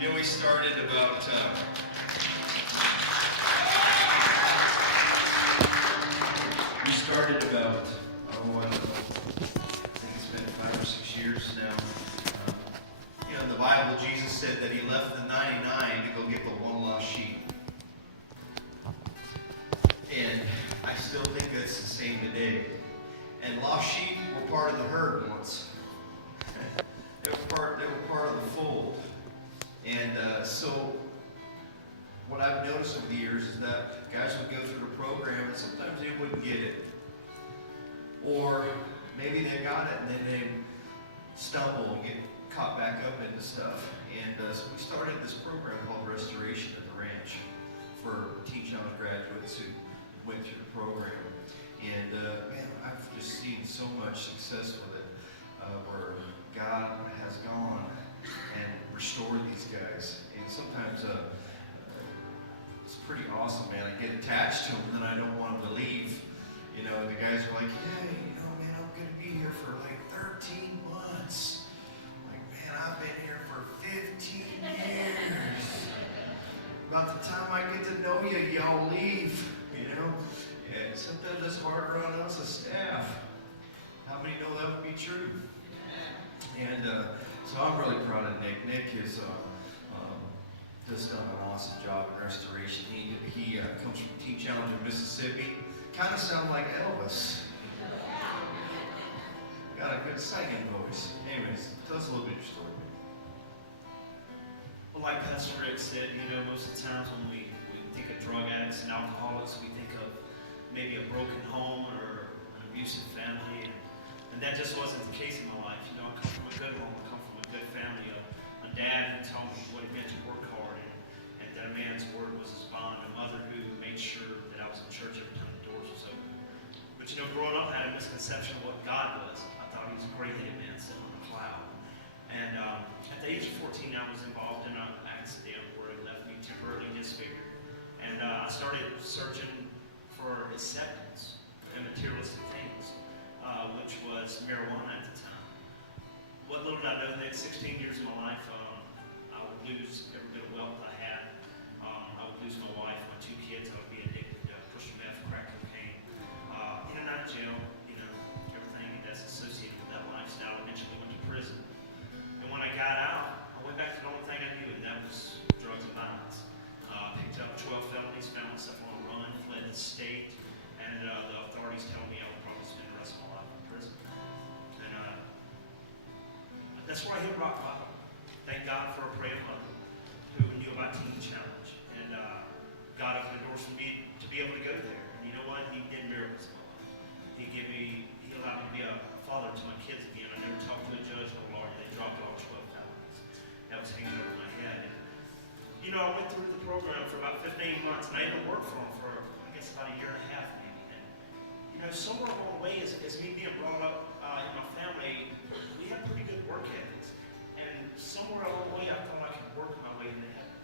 You know, we started about I don't know, I think it's been 5 or 6 years now. You know, in the Bible, Jesus said that he left the 99 to go get the one lost sheep. And I still think that's the same today. And lost sheep were part of the herd once. They were part of the fold. And so what I've noticed over the years is that guys would go through the program and sometimes they wouldn't get it. Or maybe they got it and then they stumble and get caught back up into stuff. And so we started this program called Restoration at the Ranch for Teen Challenge graduates who went through the program. And man, I've just seen so much success with it, where God has gone and restored these guys. And sometimes it's pretty awesome, man. I get attached to them and then I don't want them to leave. You know, the guys are like, hey, you know, man, I'm going to be here for like 13 months. Like, man, I've been here for 15 years. About the time I get to know you, y'all leave, you know. And sometimes it's harder on us as staff. How many know that would be true? And so I'm really proud of Nick. Nick has just done an awesome job in restoration. He comes from Teen Challenge in Mississippi. Kind of sound like Elvis. Got a good singing voice. Anyways, tell us a little bit of your story. Well, like Pastor Rick said, you know, most of the times when we think of drug addicts and alcoholics, we think of maybe a broken home or an abusive family, and that just wasn't the case in my life. You know, I come from a good home, I come from a good family. A dad who told me what it meant to work hard, and that a man's word was his bond. A mother who made sure that I was in church every time the doors was open. But you know, growing up, I had a misconception of what God was. I thought he was a gray-headed man sitting on a cloud. And at the age of 14, I was involved in an accident where it left me temporarily disfigured. And I started searching for acceptance and materialistic things, which was marijuana at the time. What little did I know, the next 16 years of my life, I would lose every bit of wealth I had. I would lose my wife, my 2 kids. I would be addicted to pushing meth, crack cocaine, in and out of jail. You know, everything that's associated with that lifestyle. Eventually went to prison. And when I got out, I went back to the only thing I knew, and that was drugs and violence. Picked up 12 felonies, found myself on a run, fled the state, and the authorities told me I would probably spend the rest of my life in prison. And that's where I hit rock bottom. Thank God for a praying mother who knew about Teen Challenge, and God opened the doors for me to be able to go there. And you know what? He did miracles in my life. He allowed me to be a father to my kids again. I never talked to a judge or a lawyer. They dropped all 12 felonies. That was hanging over my head. And, you know, I went through the program for about 15 months, and I even worked for him for, I guess, about a year and a half, maybe. And, you know, somewhere along the way, as me being brought up in my family, we had pretty good work ethics. And somewhere along the way, I thought I could work my way into heaven.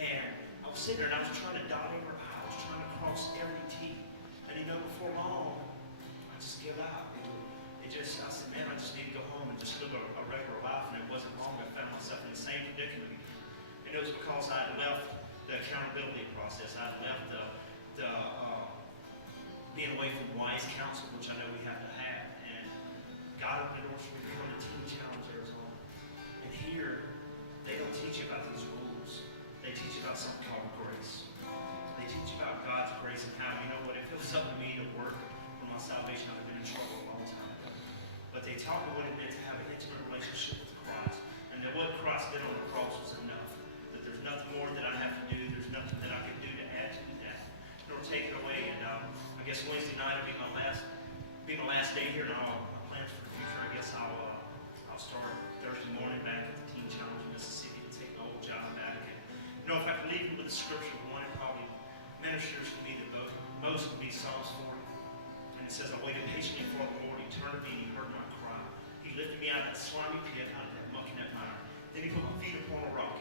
And I was sitting there, and I was trying to dot every I. I was trying to cross every T. And, you know, before long, I just gave out. I said, man, I just need to go home and just live a regular life. And it wasn't long, I found myself in the same predicament again. And it was because I had left the accountability process. I had left the being away from wise counsel, which I know we have to have. And God opened the doors for me to come to Teen Challenge Arizona. And here, they don't teach you about these rules. They teach you about something called grace. They teach you about God's grace and how, you know what, if it was up to me to work for my salvation, I would have been in trouble a long time ago. But they taught me what it meant to have an intimate relationship with Christ. And that what Christ did on the cross was enough. That there's nothing more that I have to do. There's nothing that I can do to add to that, nor take it away. And I guess Wednesday night will be my last day here. And my plans for the future, I guess I'll start Thursday morning back at the Teen Challenge in Mississippi to take my old job back. And you know, if I could leave you with a scripture, one that probably ministers to me the most would be Psalms 40. And it says, I waited patiently for the Lord. He turned to me and he heard my cry. He lifted me out of that slimy pit, out of that muck and that mire. Then he put my feet upon a rock.